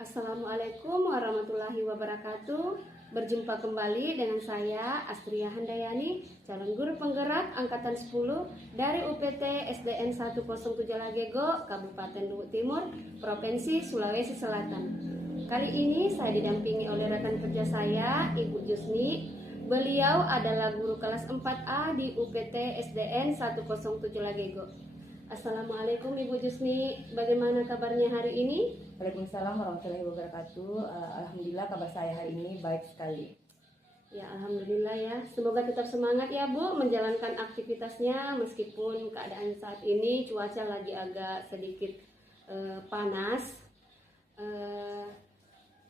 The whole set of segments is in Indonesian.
Assalamualaikum warahmatullahi wabarakatuh. Berjumpa kembali dengan saya Astria Handayani, calon guru penggerak angkatan 10 dari UPT SDN 107 Lagego, Kabupaten Luwu Timur, Provinsi Sulawesi Selatan. Kali ini saya didampingi oleh rekan kerja saya, Ibu Jusni. Beliau adalah guru kelas 4A di UPT SDN 107 Lagego. Assalamualaikum Ibu Jusni, bagaimana kabarnya hari ini? Waalaikumsalam warahmatullahi wabarakatuh. Alhamdulillah kabar saya hari ini baik sekali. Ya, alhamdulillah ya. Semoga tetap semangat ya Bu menjalankan aktivitasnya meskipun keadaan saat ini cuaca lagi agak sedikit panas.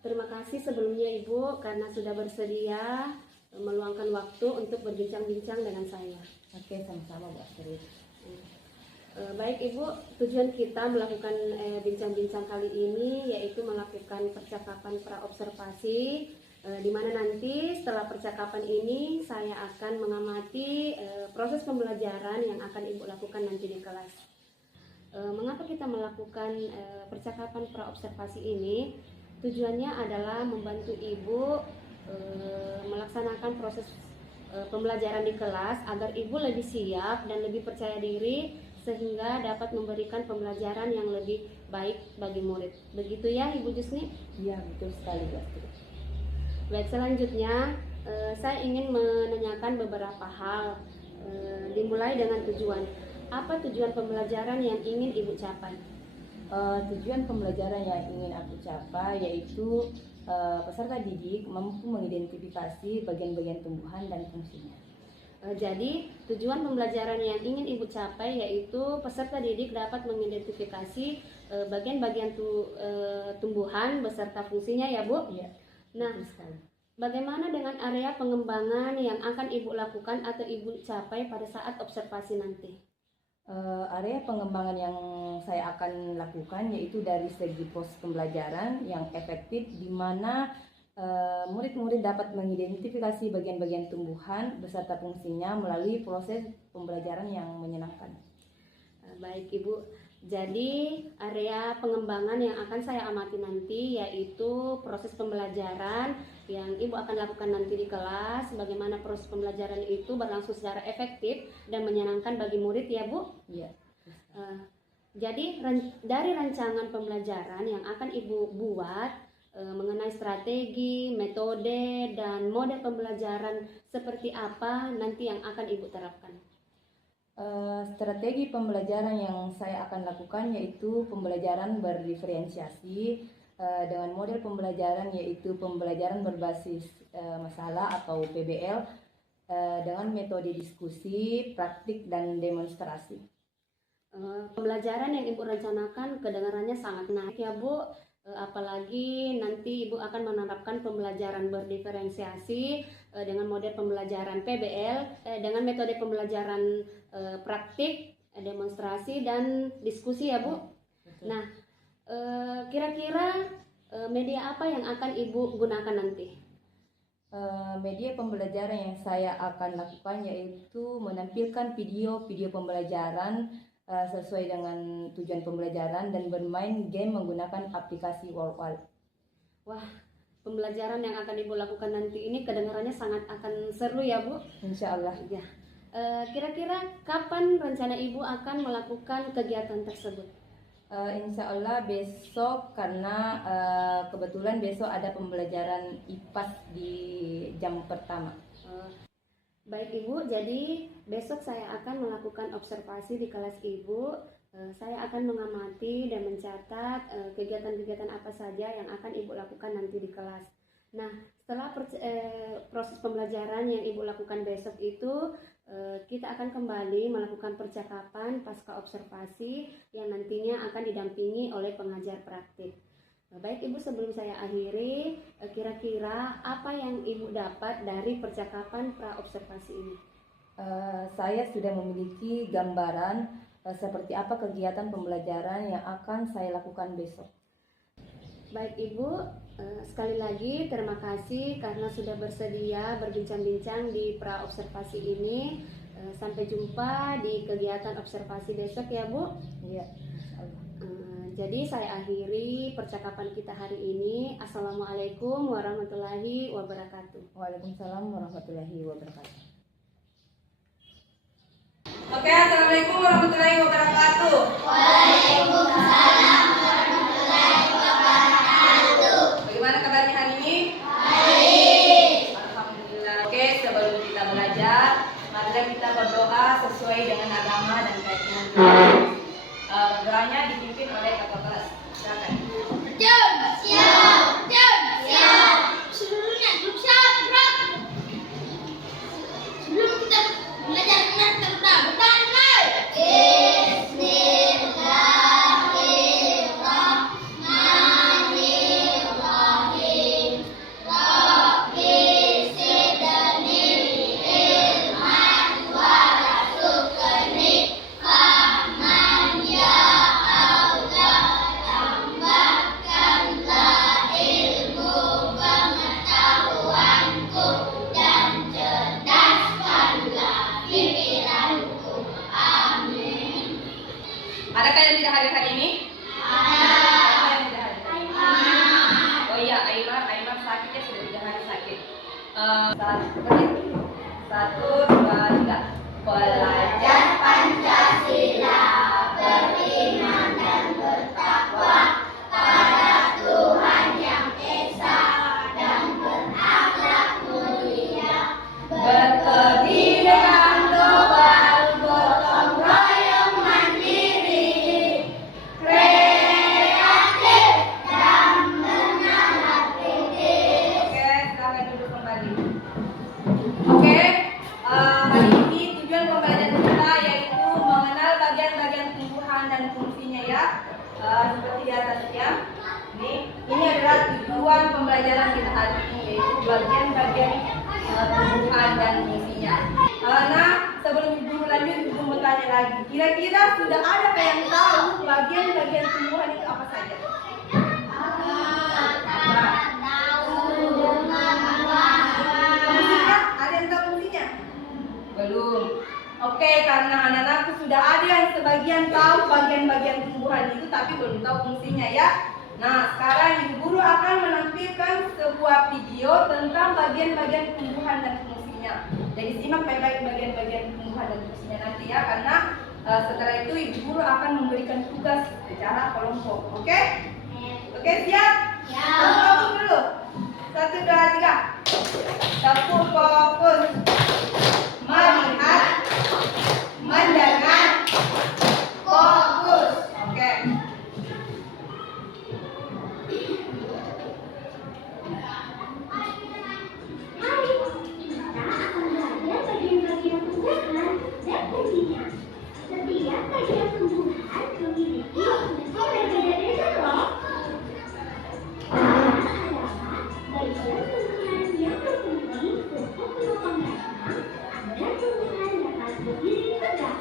Terima kasih sebelumnya Ibu karena sudah bersedia meluangkan waktu untuk berbincang-bincang dengan saya. Oke, sama-sama Bu Astrid. Baik Ibu, tujuan kita melakukan bincang-bincang kali ini yaitu melakukan percakapan praobservasi, di mana nanti setelah percakapan ini saya akan mengamati proses pembelajaran yang akan Ibu lakukan nanti di kelas. Mengapa kita melakukan percakapan praobservasi ini? Tujuannya adalah membantu Ibu melaksanakan proses pembelajaran di kelas agar Ibu lebih siap dan lebih percaya diri sehingga dapat memberikan pembelajaran yang lebih baik bagi murid. Begitu ya Ibu Jusni? Iya, betul sekali Bu Astrid. Baik, selanjutnya saya ingin menanyakan beberapa hal, dimulai dengan tujuan. Apa tujuan pembelajaran yang ingin Ibu capai? Tujuan pembelajaran yang ingin aku capai yaitu peserta didik mampu mengidentifikasi bagian-bagian tumbuhan dan fungsinya. Jadi tujuan pembelajaran yang ingin Ibu capai yaitu peserta didik dapat mengidentifikasi bagian-bagian tumbuhan beserta fungsinya ya Bu? Iya. Nah, bagaimana dengan area pengembangan yang akan Ibu lakukan atau Ibu capai pada saat observasi nanti? Area pengembangan yang saya akan lakukan yaitu dari segi proses pembelajaran yang efektif di mana murid-murid dapat mengidentifikasi bagian-bagian tumbuhan beserta fungsinya melalui proses pembelajaran yang menyenangkan. Baik Ibu, jadi area pengembangan yang akan saya amati nanti yaitu proses pembelajaran yang Ibu akan lakukan nanti di kelas. Bagaimana proses pembelajaran itu berlangsung secara efektif dan menyenangkan bagi murid ya Bu? Iya. Jadi dari rancangan pembelajaran yang akan Ibu buat mengenai strategi, metode, dan model pembelajaran seperti apa nanti yang akan Ibu terapkan? Strategi pembelajaran yang saya akan lakukan yaitu pembelajaran berdiferensiasi dengan model pembelajaran yaitu pembelajaran berbasis masalah atau PBL dengan metode diskusi, praktik, dan demonstrasi. Pembelajaran yang Ibu rencanakan kedengarannya sangat menarik ya Bu. Apalagi nanti Ibu akan menerapkan pembelajaran berdiferensiasi dengan model pembelajaran PBL dengan metode pembelajaran praktik, demonstrasi, dan diskusi ya Bu. Nah, kira-kira media apa yang akan Ibu gunakan nanti? Media pembelajaran yang saya akan lakukan yaitu menampilkan video-video pembelajaran sesuai dengan tujuan pembelajaran dan bermain game menggunakan aplikasi Worldwide. Wah, pembelajaran yang akan Ibu lakukan nanti ini kedengarannya sangat akan seru ya Bu? Insya Allah. Ya. Kira-kira kapan rencana Ibu akan melakukan kegiatan tersebut? Insya Allah besok karena kebetulan besok ada pembelajaran IPAS di jam pertama. Baik Ibu, jadi besok saya akan melakukan observasi di kelas Ibu. Saya akan mengamati dan mencatat kegiatan-kegiatan apa saja yang akan Ibu lakukan nanti di kelas. Nah, setelah proses pembelajaran yang Ibu lakukan besok itu, kita akan kembali melakukan percakapan pasca observasi yang nantinya akan didampingi oleh pengajar praktik. Baik Ibu, sebelum saya akhiri, kira-kira apa yang Ibu dapat dari percakapan praobservasi ini? Saya sudah memiliki gambaran seperti apa kegiatan pembelajaran yang akan saya lakukan besok. Baik Ibu, sekali lagi terima kasih karena sudah bersedia berbincang-bincang di praobservasi ini. Sampai jumpa di kegiatan observasi besok ya Bu. Iya. Jadi saya akhiri percakapan kita hari ini. Assalamualaikum warahmatullahi wabarakatuh. Waalaikumsalam warahmatullahi wabarakatuh. Oke, assalamualaikum warahmatullahi wabarakatuh. Bagaimana kabarnya hari ini? Baik. Alhamdulillah. Oke, sebelum kita belajar, marilah kita berdoa sesuai dengan agama dan keyakinan kita. Berdoanya dipimpin oleh kakak kelas. Silakan. Sebelum kita belajar dengan terutama Adakah yang tidak hadir hari ini? Ada yang tidak hadir? Oh iya, Aimar sakitnya sudah 3 hari sakit. Satu, dua, tiga. Belajar Pancasila, beriman dan bertakwa pada Tuhan yang Esa dan berakhlak mulia, berkediri dengan global, gotong royong mandiri, kreatif dan menarik kritis. Oke, silakan duduk kembali. Oke, hari ini tujuan pembelajaran kita yaitu mengenal bagian-bagian tumbuhan dan fungsinya ya. Seperti di atas ya. Ini adalah tujuan pembelajaran kita hari ini yaitu bagian-bagian tumbuhan dan fungsinya. Nah, sebelum ibu lanjut, ibu mau tanya lagi. Kira-kira sudah ada yang tahu bagian-bagian tumbuhan itu apa saja? Fungsinya? Ada yang tahu fungsinya? Belum. Oke, karena anak-anakku sudah ada yang sebagian tahu bagian-bagian tumbuhan itu tapi belum tahu fungsinya ya. Nah, sekarang ibu guru akan menampilkan sebuah video tentang bagian-bagian tumbuhan dan fungsinya. Jadi simak baik-baik bagian-bagian tumbuhan dan fungsinya nanti ya, karena setelah itu ibu guru akan memberikan tugas secara kelompok. Oke? Oke, siap? Fokus dulu. 1, 2, 3. Tepuk fokus. Melihat, mendengar, fokus. Oke. Mari kita akan belajar bagian-bagian tumbuhan dan fungsinya. Setiap bagian tumbuhan memiliki fungsi berbeda-beda loh. Bagian tumbuhan yang berfungsi untuk menopang batang dan tumbuhan dapat berdiri tegak.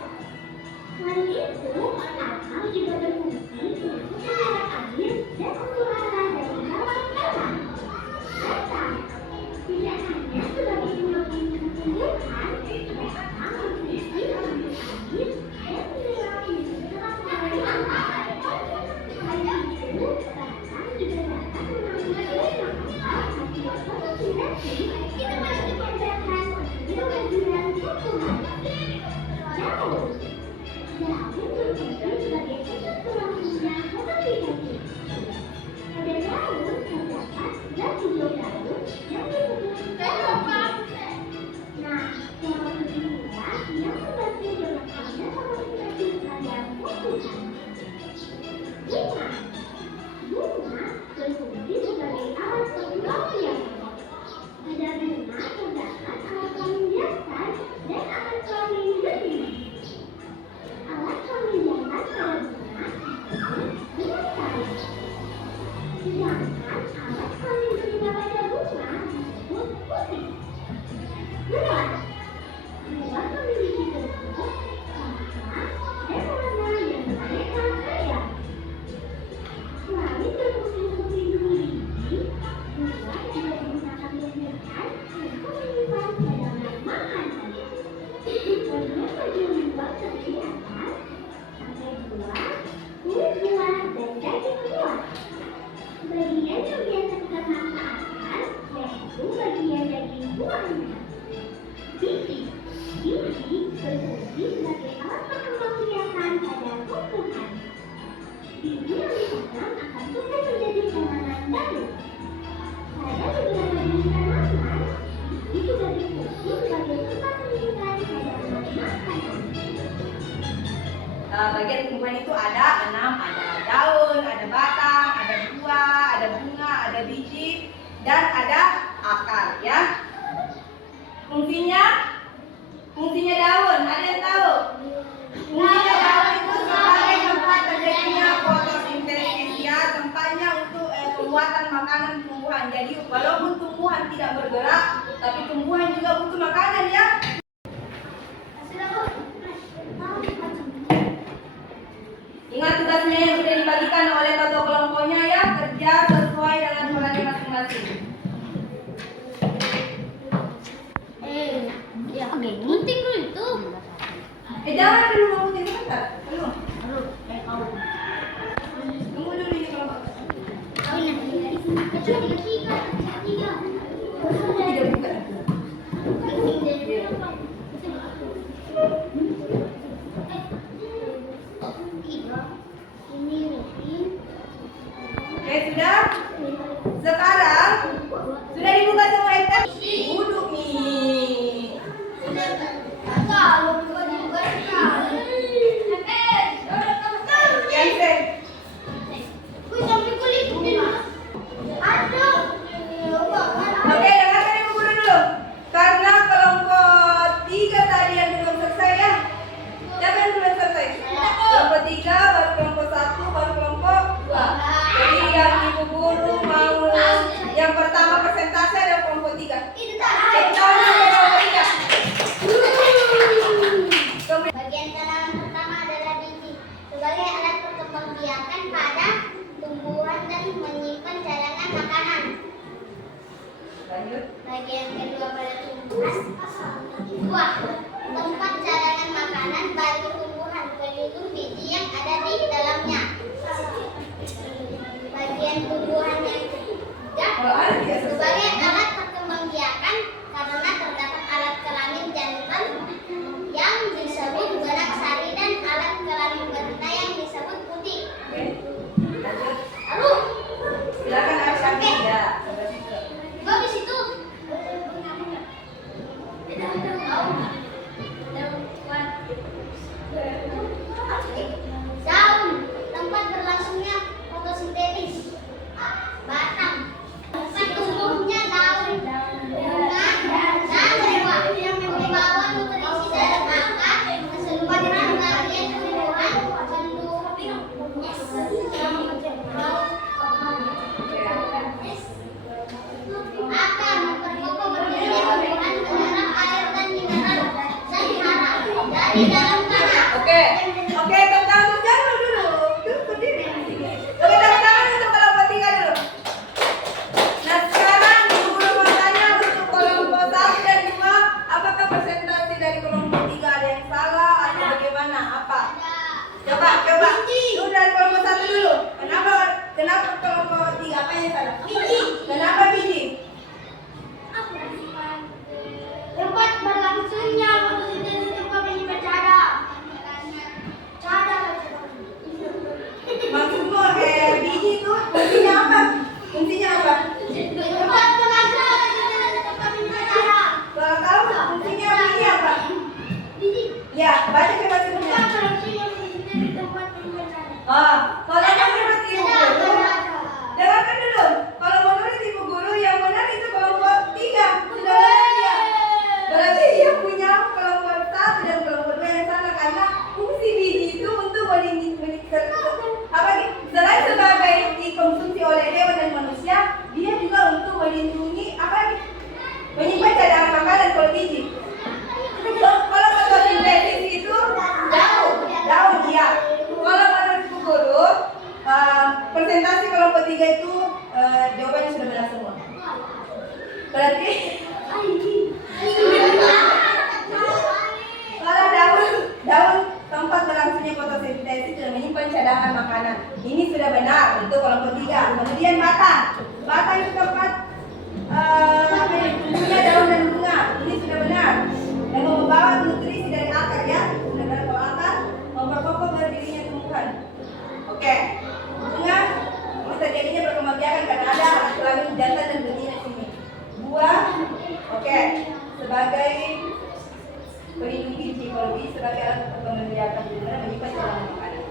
Selain itu, akar juga berfungsi untuk menyerap air dan untuk arah dari hewan-hewan. Batang tidak hanya sebagai penopang tumbuhan, batang berfungsi untuk air dan menyerap mineral dari hewan. Selain itu, batang juga dapat menangani hasil fotosintesi kita masih membedakan kedua bagian tumbuhan. Daun berfungsi sebagai pusat tulang fotosintesi. Pada daun terdapat zat hijau daun yang disebut klorofil. Nah, klorofil inilah yang membantu dilakukannya fotosintesi pada tumbuhan. Bunga berfungsi sebagai alat penghiasan. Pada bunga terdapat alat penghiasan dan alat kelamin betina. Alat kelamin jantan pada bunga disebut tarik. Sedangkan alat kelamin betina pada bunga disebut putih. Buah memiliki bentuk, rasa, dan warna yang beraneka ragam. Selain berfungsi untuk melindungi diri, buah juga digunakan membiarkan untuk menyimpan cadangan makanan. Bagian-bagian buah seperti atas, tangkai buah, kulit buah, dan itu ada 6, ada daun, ada batang, ada buah, ada bunga, ada biji, dan ada akar ya. Fungsinya daun, ada yang tahu? Fungsinya daun itu sebagai tempat terjadinya fotosintesis ya, tempatnya untuk pembuatan makanan tumbuhan. Jadi walaupun tumbuhan tidak bergerak, tapi tumbuhan juga butuh makanan ya. Ingat tugasnya yang sudah dibagikan oleh ketua kelompoknya ya, kerja sesuai dengan perannya masing-masing. Ya, penting dulu itu. Jangan dulu mau putih sebentar. Belum. Tunggu dulu ini kalau Tiga. tidak buka. Ini rutin. Oke, sudah? Sekarang sudah dibuka semua item? Duduk nih. Jansen. Oke, dengarkan ibu guru dulu. Karena kelompok 3 tadi yang belum selesai ya. Siapa yang belum selesai? Kelompok 3, baru kelompok 1, baru kelompok 2. Jadi yang ibu guru mau yang pertama presentasi ada kelompok 3. Bagian tanaman pertama adalah biji sebagai alat perkembangbiakan pada tumbuhan dan menyimpan cadangan makanan. Lanjut. Bagian kedua pada tumbuhan buah tempat cadangan makanan bagi tumbuhan pelindung biji yang ada di dalamnya. Bagian tumbuhan yang ketiga Kalau ada dia selesai. sebagai alat perkembangbiakan karena terdapat alat kelamin jantan yang disebut benak sari dan alat kelamin betina yang disebut putih. Oke. Lanjut. Lalu Silakan harus ambil ya. Sampai situ. habis itu daun tempat berlangsungnya fotosintesis. Batang tempat tumbuhnya daun bunga dan buah. Pembawa nutrisi dalam akar keseluruhan bagian tumbuhan akar memperkokoh berdirinya tumbuhan menyerap air dan mineral dan hara dari dalam tanah. Oke, tepuk tangan untuk Janu dulu. Duduk berdiri di sini. Oke, tepuk tangan untuk kelompok 3 dulu. Nah, sekarang ibu guru mau tanya untuk kelompok 1 dan 2, apakah presentasi dari kelompok 3 ada yang salah atau bagaimana? Apa? Coba. Dulu dari kelompok 1 dulu. Kenapa kelompok 3 apa yang salah? Biji. Kenapa biji? Tempat berlangsungnya fotosintesis tempat menyimpan cara. Maksudmu biji itu fungsinya apa? Tempat berlangsungnya fotosintesis tempat menyimpan cara. Kalau tahu fungsinya biji apa? Biji. Ya, baca coba sebelumnya. Tempat berlangsungnya fotosintesis tempat menyimpan cara. Kalau menurut ibu guru, dengarkan dulu. Kalau menurut ibu guru yang benar itu kelompok 3. Sudah benar ya? Berarti dia punya kelompok 1 dan kelompok 2 yang salah karena fungsi biji itu untuk selain sebagai dikonsumsi oleh hewan dan manusia, dia juga untuk melindungi menyimpan cadangan makanan kalau biji. Kalau fotosintesis itu daun ya. Kalau menurut ibu guru, presentasi kelompok 3 itu jawabannya sudah benar semua. Berarti kalau daun tempat berlangsungnya fotosintesis dan menyimpan cadangan makanan, ini sudah benar untuk kelompok 3. Kemudian batang itu tempat tumbuhnya daun dan bunga, ini sudah benar. Dan membawa nutrisi dari akar ya, sudah benar kalau akar memperkokoh berdirinya tumbuhan. Oke, bunga ini terjadinya perkembangbiakan karena ada alat kelamin jantan dan betina di sini. Buah, oke, sebagai pelindung biji, kalau biji sebagai alat perkembangbiakan bunga menyimpan cadangan makanan.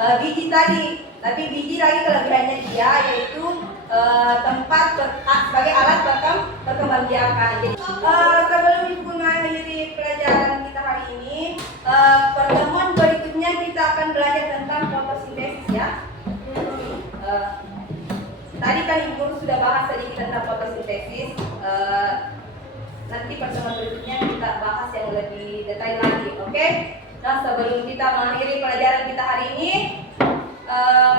biji tadi. Tapi biji lagi kelebihannya dia yaitu tempat sebagai alat perkembangbiakan. Jadi sebelum ibu mengakhiri pelajaran kita hari ini, pertemuan berikutnya kita akan belajar tentang fotosintesis ya. Tadi kan ibu sudah bahas sedikit tentang fotosintesis. Nanti pertemuan berikutnya kita bahas yang lebih detail lagi, oke? Nah, sebelum kita mengakhiri pelajaran kita hari ini,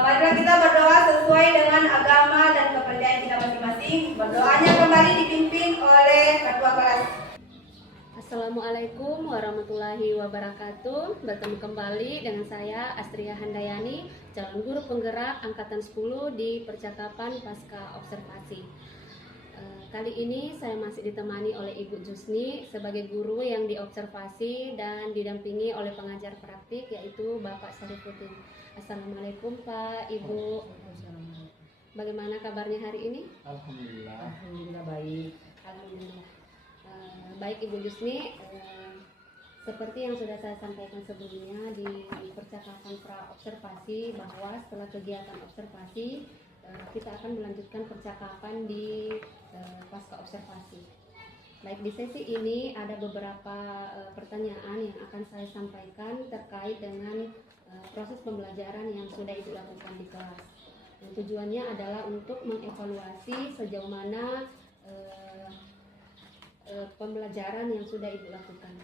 marilah kita berdoa sesuai dengan agama dan kepercayaan kita masing-masing. Berdoanya kembali dipimpin oleh ketua kelas. Assalamualaikum warahmatullahi wabarakatuh. Bertemu kembali dengan saya Astria Handayani, calon guru penggerak angkatan 10 di percakapan pasca observasi. Kali ini saya masih ditemani oleh Ibu Jusni sebagai guru yang diobservasi dan didampingi oleh pengajar praktik yaitu Bapak Syarifuddin. Assalamualaikum Pak, Ibu. Bagaimana kabarnya hari ini? Alhamdulillah. Alhamdulillah baik. Alhamdulillah. Baik Ibu Jusni, seperti yang sudah saya sampaikan sebelumnya di percakapan pra observasi bahwa setelah kegiatan observasi kita akan melanjutkan percakapan di pasca observasi. Baik, di sesi ini ada beberapa pertanyaan yang akan saya sampaikan terkait dengan proses pembelajaran yang sudah Ibu lakukan di kelas. Dan tujuannya adalah untuk mengevaluasi sejauh mana pembelajaran yang sudah Ibu lakukan.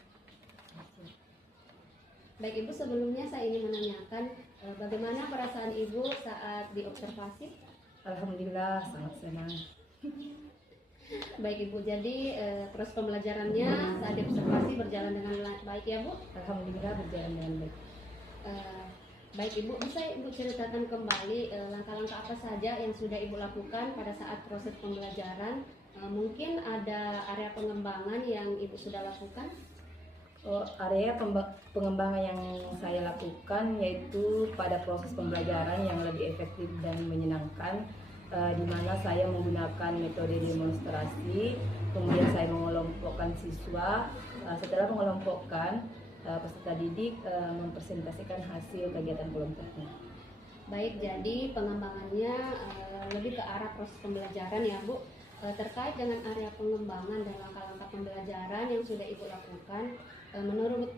Baik Ibu, sebelumnya saya ingin menanyakan bagaimana perasaan Ibu saat diobservasi? Alhamdulillah sangat senang. Baik Ibu, jadi proses pembelajarannya saat diobservasi berjalan dengan baik ya Bu? Alhamdulillah berjalan dengan baik. Baik Ibu, bisa Ibu ceritakan kembali langkah-langkah apa saja yang sudah Ibu lakukan pada saat proses pembelajaran? Mungkin ada area pengembangan yang Ibu sudah lakukan? Area pengembangan yang saya lakukan yaitu pada proses pembelajaran yang lebih efektif dan menyenangkan, di mana saya menggunakan metode demonstrasi, kemudian saya mengelompokkan siswa. Setelah mengelompokkan, peserta didik mempresentasikan hasil kegiatan kelompoknya. Baik, jadi pengembangannya lebih ke arah proses pembelajaran ya Bu. Terkait dengan area pengembangan dan langkah-langkah pembelajaran yang sudah Ibu lakukan,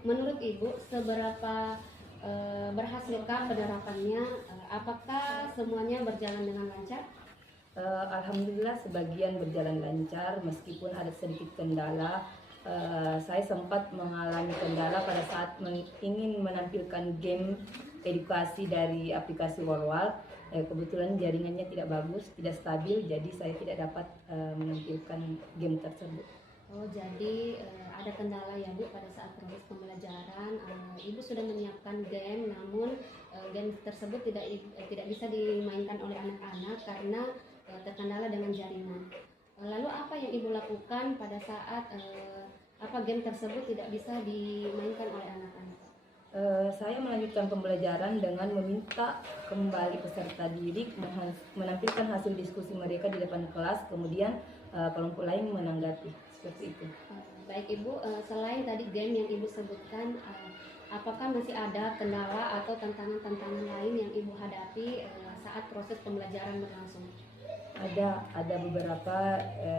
menurut Ibu seberapa berhasilkah penerapannya? Apakah semuanya berjalan dengan lancar? Alhamdulillah sebagian berjalan lancar meskipun ada sedikit kendala. Saya sempat mengalami kendala pada saat ingin menampilkan game edukasi dari aplikasi Walwal. Kebetulan jaringannya tidak bagus, tidak stabil, jadi saya tidak dapat menampilkan game tersebut. Oh, jadi ada kendala ya Bu pada saat proses pembelajaran. Ibu sudah menyiapkan game, namun game tersebut tidak bisa dimainkan oleh anak-anak karena terkendala dengan jaringan. Lalu apa yang Ibu lakukan pada saat game tersebut tidak bisa dimainkan oleh anak-anak? Saya melanjutkan pembelajaran dengan meminta kembali peserta didik menampilkan hasil diskusi mereka di depan kelas, kemudian kelompok lain menanggapi, seperti itu. Baik Ibu, selain tadi game yang Ibu sebutkan, apakah masih ada kendala atau tantangan-tantangan lain yang Ibu hadapi saat proses pembelajaran berlangsung? Ada beberapa,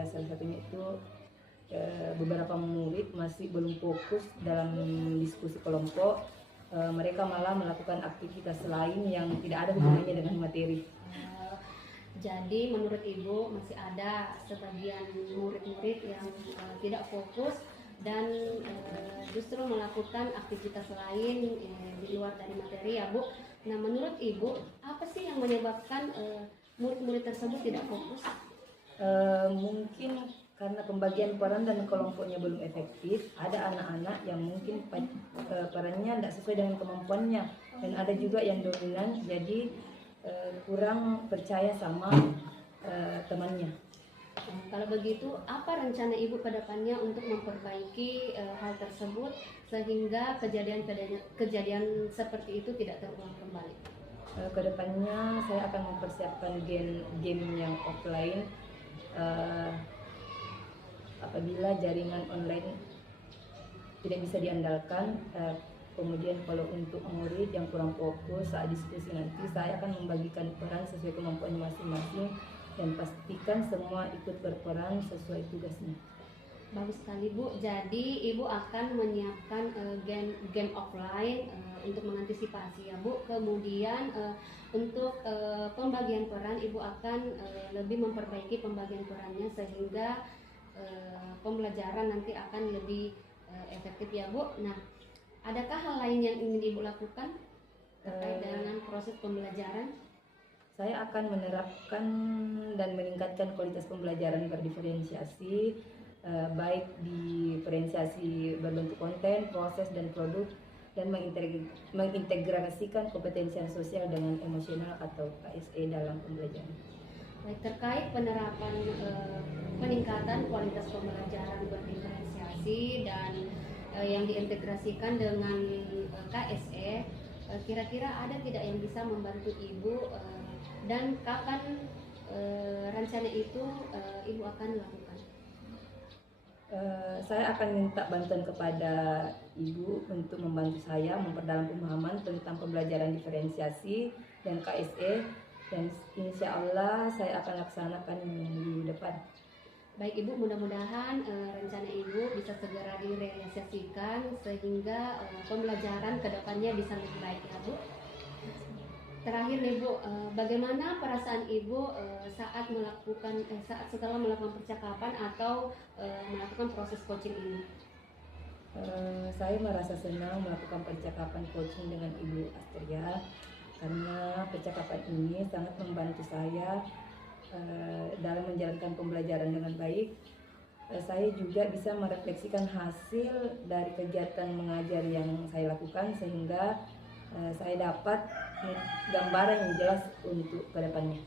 salah satunya itu beberapa murid masih belum fokus dalam diskusi kelompok. Mereka malah melakukan aktivitas lain yang tidak ada hubungannya dengan materi. Jadi menurut Ibu masih ada sebagian murid-murid yang tidak fokus dan justru melakukan aktivitas lain di luar dari materi ya Bu. Nah, menurut Ibu apa sih yang menyebabkan murid-murid tersebut tidak fokus? Mungkin karena pembagian peran dan kelompoknya belum efektif. Ada anak-anak yang mungkin perannya tidak sesuai dengan kemampuannya, dan ada juga yang dominan, jadi kurang percaya sama temannya. Kalau begitu, apa rencana Ibu ke depannya untuk memperbaiki hal tersebut sehingga kejadian seperti itu tidak terulang kembali? Kedepannya saya akan mempersiapkan game yang offline. Apabila jaringan online tidak bisa diandalkan, Kemudian kalau untuk murid yang kurang fokus saat diskusi nanti, saya akan membagikan peran sesuai kemampuan masing-masing dan pastikan semua ikut berperan sesuai tugasnya. Bagus sekali Bu. Jadi Ibu akan menyiapkan game offline untuk mengantisipasi ya Bu. Kemudian untuk pembagian peran Ibu akan lebih memperbaiki pembagian perannya sehingga pembelajaran nanti akan lebih efektif ya Bu. Nah, adakah hal lain yang ingin Ibu lakukan terkait dengan proses pembelajaran? Saya akan menerapkan dan meningkatkan kualitas pembelajaran berdiferensiasi, baik diferensiasi berbentuk konten, proses, dan produk, dan mengintegrasikan kompetensi sosial dengan emosional atau KSE dalam pembelajaran. Baik, terkait penerapan peningkatan kualitas pembelajaran berdiferensiasi dan yang diintegrasikan dengan KSE, kira-kira ada tidak yang bisa membantu Ibu dan kapan rencana itu Ibu akan lakukan? Saya akan minta bantuan kepada Ibu untuk membantu saya memperdalam pemahaman tentang pembelajaran diferensiasi dan KSE, dan insya Allah saya akan laksanakan minggu depan. Baik Ibu, mudah-mudahan rencana Ibu bisa segera direalisasikan sehingga pembelajaran kedepannya bisa lebih baik ya Bu. Terakhir nih Bu, bagaimana perasaan Ibu saat setelah melakukan percakapan atau melakukan proses coaching ini? Saya merasa senang melakukan percakapan coaching dengan Ibu Astria karena percakapan ini sangat membantu saya dalam menjalankan pembelajaran dengan baik. Saya juga bisa merefleksikan hasil dari kegiatan mengajar yang saya lakukan sehingga saya dapat gambaran yang jelas untuk kedepannya.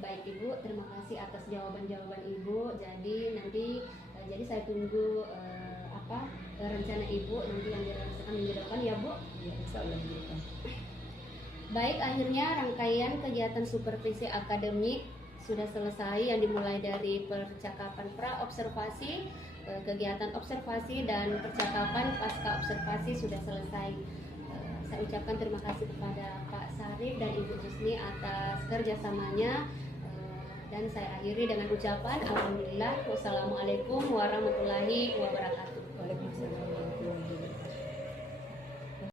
Baik Ibu, terima kasih atas jawaban-jawaban Ibu. Jadi nanti saya tunggu rencana Ibu nanti yang direalisasikan minggu depan ya Bu. Ya, insya Allah minggu depan. Baik, akhirnya rangkaian kegiatan supervisi akademik sudah selesai yang dimulai dari percakapan pra-observasi, kegiatan observasi, dan percakapan pasca observasi sudah selesai. Saya ucapkan terima kasih kepada Pak Sarif dan Ibu Husni atas kerjasamanya, dan saya akhiri dengan ucapan Alhamdulillah. Wassalamualaikum warahmatullahi wabarakatuh. Waalaikumsalam.